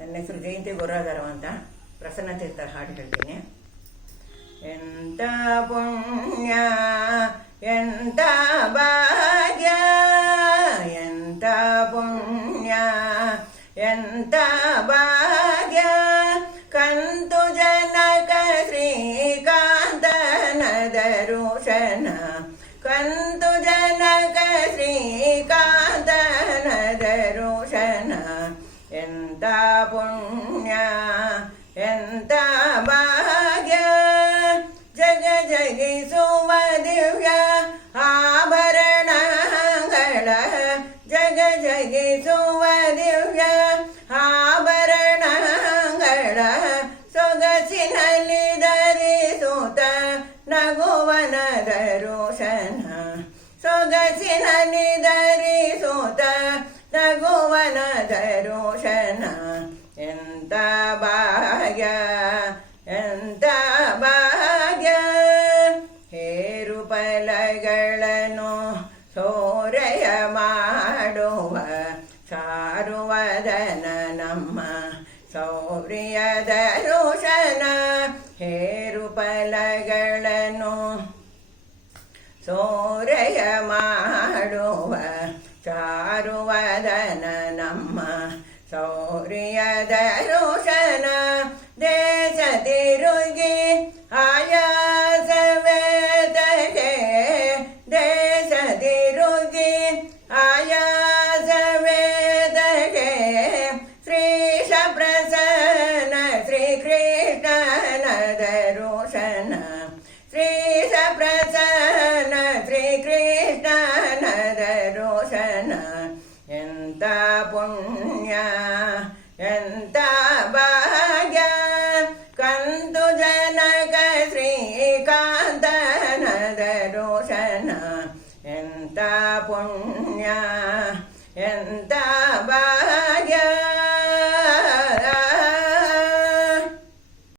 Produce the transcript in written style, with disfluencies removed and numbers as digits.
ನನ್ನ ಹೆಸರು ಜಯಂತಿ ಗೊರ್ರಾದರವ ಅಂತ. ಪ್ರಸನ್ನ ತೀರ್ಥರ ಹಾಡು ಹೇಳ್ತೀನಿ. ಎಂತ ಪುಣ್ಯ ಎಂತ ಭಾಗ್ಯ, ಎಂತ ಪುಣ್ಯ ಎಂತ ಭಾಗ್ಯ, ಕಂತು ಜನಕ ಶ್ರೀಕಾಂತನ ದರುಶನ, ಕಂತು ಜನಕ ಶ್ರೀಕಾಂತನ ದರುಶನ. ಎಂತ ಪುಣ್ಯ ಎಂತ ಭಾಗ್ಯ, ಜಗ ಜಗಿಸುವ ದಿವ್ಯ ಆಭರಣಗಳ, ಜಗ ಜಗಿಸುವ ದಿವ್ಯ ಆಭರಣಗಳ, ಸೊಗಸಿನಲ್ಲಿ ಧರಿಸುತ್ತ ನಗುವನ ದರುಶನ, ಸೊಗಸಿನಲ್ಲಿ ಧರಿಸುತ್ತ ನಗುವನ ದರುಶನ. ಎಂತ ಭಾಗ್ಯ ಎಂತ ಭಾಗ್ಯ, ಹೇರುಫಲಗಳನ್ನು ಸೋರೆಯ ಮಾಡುವ ಚಾರುವದನ ನಮ್ಮ ಸೌರ್ಯ ದರುಶನ. ಹೇರುಫಲಗಳನ್ನು ಸೋರೆಯ ಮಾಡುವ ಚಾರುವದನ ನಮ್ಮ ಸೌರ್ಯ ದರುಶನ. ದೇಶ ತಿರುಗಿ ಆಯಾಸವೇದನೆ, ದೇಶ ತಿರುಗಿ ಆಯಾಸವೇದನೆ, ಶ್ರೀಶ ಪ್ರಸನ್ನ ಶ್ರೀಕೃಷ್ಣನ ದರುಶನ, ಶ್ರೀಶ ಪ್ರಸನ್ನ ಶ್ರೀಕೃಷ್ಣನ ದರುಶನ. ಎಂತ ಪುಣ್ಯ ಎಂತ ಭಾಗ್ಯ, ಕಂತು ಜನಕ ಶ್ರೀಕಾಂತನ ದರುಶನ. ಎಂತ ಪುಣ್ಯ